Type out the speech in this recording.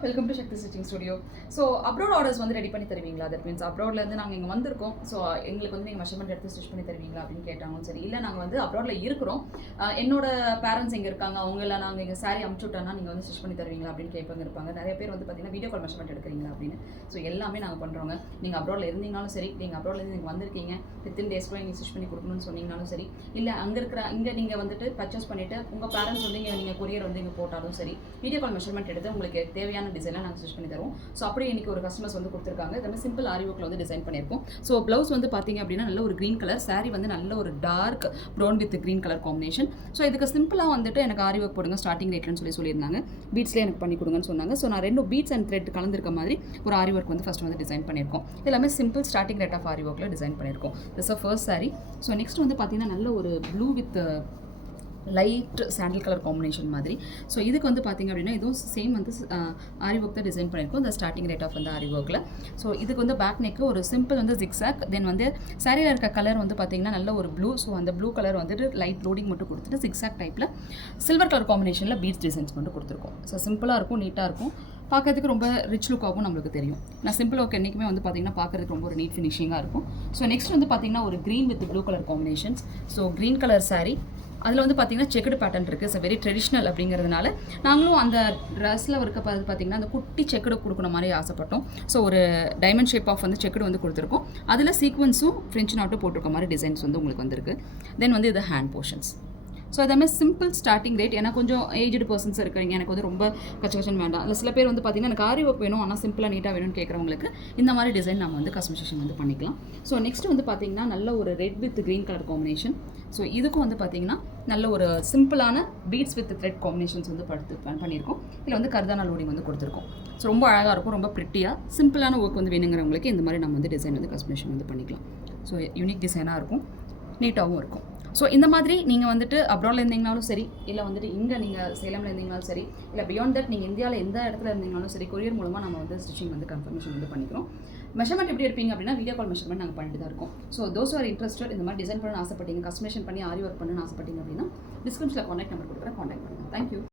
Welcome to Shakti stitching studio. So abroad orders வந்து ready பண்ணி தருவீங்களா? தட் மீன்ஸ் அப்ராட்லேருந்து நாங்கள் இங்கே வந்திருக்கோம், ஸோ எங்களுக்கு வந்து நீங்கள் மெஷர்மெண்ட் எடுத்து ஸ்டிச் பண்ணி தருவீங்களா அப்படின்னு கேட்டாலும் சரி, இல்லை நாங்கள் வந்து அப்ராடில் இருக்கிறோம், என்னோட பேரண்ட்ஸ் எங்கே இருக்காங்க, அவங்கள நாங்கள் இங்கே சாரி அமுச்சுட்டோன்னா நீங்கள் வந்து ஸ்டிச் பண்ணி தருவீங்களா அப்படின்னு கேட்பாங்க இருப்பாங்க. நிறைய பேர் வந்து பார்த்தீங்கன்னா வீடியோ கால் மெஷர்மெண்ட் எடுக்கிறீங்களா அப்படின்னு. ஸோ எல்லாமே நாங்கள் பண்ணுறோங்க. நீங்கள் அப்ராடில் இருந்தீங்கனாலும் சரி, நீங்கள் அப்ராட்லேருந்து நீங்கள் வந்திருக்கீங்க, வித்தின் டேஸ்க்குள்ள நீங்கள் ஸ்டிச் பண்ணி கொடுக்கணும்னு சொன்னீங்கனாலும் சரி, இல்லை இங்கே நீங்கள் வந்துட்டு பர்ச்சேஸ் பண்ணிவிட்டு உங்கள் பேரண்ட்ஸ் வந்து நீங்கள் கொரியர் வந்து இங்கே போட்டாலும் சரி, வீடியோ கால் மெஷர்மெண்ட் எடுத்து உங்களுக்கு தேவையான டிசைனாக நாங்கள் ஸ்டிச் பண்ணி தருவோம். ஸோ அப்படி இன்றைக்கி ஒரு கஸ்டமர்ஸ் வந்து கொடுத்துருக்காங்க. இது மாதிரி சிம்பிள் ஆரி ஒர்க்கில் வந்து டிசைன் பண்ணியிருக்கோம். ஸோ ப்ளவுஸ் வந்து பார்த்தீங்க அப்படின்னா நல்ல ஒரு க்ரீன் கலர், சாரி வந்து நல்ல ஒரு dark brown with green colour combination. So இதுக்கு சிம்பிளாக வந்துட்டு எனக்கு ஆரி ஒர்க் போடுங்க ஸ்டார்டிங் ரேட்லன்னு சொல்லியிருந்தாங்க. பீட்ஸ்லேயே எனக்கு பண்ணி கொடுங்கன்னு சொன்னாங்க. ஸோ நான் 2 பீட்ஸ் அண்ட் த்ரெட் கலந்துருக்க மாதிரி ஒரு ஆரி ஒர்க் வந்து ஃபஸ்ட் வந்து டிசைன் பண்ணியிருக்கோம். எல்லாமே சிம்பிள் ஸ்டார்டிங் ரேட் ஆஃப் ஆரி ஒர்க்கில் டிசைன் பண்ணியிருக்கோம். This first sorry. So next வந்து பார்த்தீங்கன்னா நல்ல ஒரு blue with light sandal colour combination மாதிரி. ஸோ இதுக்கு வந்து பார்த்திங்க அப்படின்னா இதுவும் சேம் வந்து ஆரி ஒர்க் தான் டிசைன் பண்ணியிருக்கோம். இந்த ஸ்டார்டிங் ரேட் ஆஃப் வந்து ஆரி ஒர்க்கில். ஸோ இதுக்கு வந்து பேக் நெக்கு ஒரு சிம்பிள் வந்து ஜிக்ஸாக், தென் வந்து சாரியில் இருக்க கலர் வந்து பார்த்திங்கன்னா நல்ல ஒரு ப்ளூ. ஸோ அந்த ப்ளூ கலர் வந்துட்டு லைட் லோடிங் மட்டும் கொடுத்துட்டு ஜிக்ஸாக் டைப்பில் சில்வர் கலர் காம்பினேஷனில் பீட்ஸ் டிசைன்ஸ் மட்டும் கொடுத்துருக்கோம். ஸோ சிம்பிளாக இருக்கும், நீட்டாக இருக்கும், பார்க்கறதுக்கு ரொம்ப ரிச் லுக்காகவும் நம்மளுக்கு தெரியும். நான் சிம்பிள் ஒர்க் என்றைக்குமே வந்து பார்த்திங்கன்னா பார்க்குறதுக்கு ரொம்ப ஒரு நீட் ஃபினிஷிங்காக இருக்கும். ஸோ நெக்ஸ்ட் வந்து பார்த்திங்கன்னா ஒரு green with blue colour combinations. So green colour sorry, அதில் வந்து பார்த்திங்கன்னா செக்குடு பேட்டர்ன் இருக்குது. ஸோ வெரி ட்ரெடிஷ்னல் அப்படிங்கிறதுனால நாங்களும் அந்த ட்ரெஸ்ஸில் இருக்க பார்த்திங்கன்னா அந்த குட்டி செக்குடு கொடுக்கணும் மாதிரி ஆசைப்பட்டோம். ஸோ ஒரு டைமண்ட் ஷேப் ஆஃப் வந்து செக்குடு வந்து கொடுத்துருக்கோம். அதில் சீக்வன்ஸும் ஃப்ரெஞ்ச் நாட்டும் போட்டிருக்க மாதிரி டிசைன்ஸ் வந்து உங்களுக்கு வந்திருக்கு. தென் வந்து இது ஹேண்ட் போர்ஷன்ஸ். ஸோ அதேமாதிரி சிம்பிள் ஸ்டார்டிங் ரேட். ஏன்னா கொஞ்சம் ஏஜ்டு பர்சன்ஸ் இருக்கிறீங்க, எனக்கு வந்து ரொம்ப கச்சகச்சன் வேண்டாம், இல்லை சில பேர் வந்து பார்த்திங்கன்னா எனக்கு ஆரி ஒர்க் வேணும் ஆனால் சிம்பிளாக நீட்டாக வேணும்னு கேட்குறவங்களுக்கு இந்த மாதிரி டிசைன் நம்ம வந்து கஸ்டமைசேஷன் வந்து பண்ணிக்கலாம். ஸோ நெக்ஸ்ட் வந்து பார்த்திங்கன்னா நல்ல ஒரு red with green colour combination. So இதுக்கும் வந்து பார்த்திங்கன்னா நல்ல ஒரு சிம்பிளான பீட்ஸ் வித் த்ரெட் காம்பினேஷன்ஸ் வந்து பண்ணியிருக்கோம். இதில் வந்து கர்தானா லோடிங் வந்து கொடுத்துருக்கோம். ஸோ ரொம்ப அழகாக இருக்கும், ரொம்ப ப்ரிட்டியாக சிம்பிளான ஒர்க் வந்து வேணுங்கிறவங்களுக்கு இந்த மாதிரி நம்ம வந்து டிசைன் வந்து கஸ்டமைசேஷன் வந்து பண்ணிக்கலாம். ஸோ யூனிக் டிசைனாக இருக்கும், நீட்டாகவும் இருக்கும். ஸோ இந்த மாதிரி நீங்கள் வந்துட்டு அப்ராடில் இருந்தீங்கனாலும் சரி, இல்லை வந்துட்டு இங்கே நீங்கள் சேலமில் இருந்தீங்கனாலும் சரி, இல்லை பியாண்ட் தட் நீங்கள் இந்தியாவில் எந்த இடத்துல இருந்தீங்கனாலும் சரி, கொரியர் மூலமாக நம்ம வந்து ஸ்டிச்சிங் வந்து கன்ஃபர்மேஷன் வந்து பண்ணிக்கிறோம். மெஷர்மெண்ட் எப்படி எடுப்பீங்க அப்படின்னா வீடியோ கால் மெஷர்மெண்ட் நாங்கள் பண்ணிட்டு தான் இருக்கோம். ஸோ தோஸ் ஆர் இன்ட்ரெஸ்டட், இந்த மாதிரி டிசைன் பண்ண ஆசைப்பட்டீங்க, கஸ்டமைசேஷன் பண்ணி ஆரி ஒர்க் பண்ணணும்னு ஆசைப்பட்டீங்க அப்படின்னா டிஸ்கிரிப்ஷனில் கான்டாக்ட் நம்பர் கொடுக்குறேன், கான்டாக்ட் பண்ணுங்கள். தேங்க்யூ.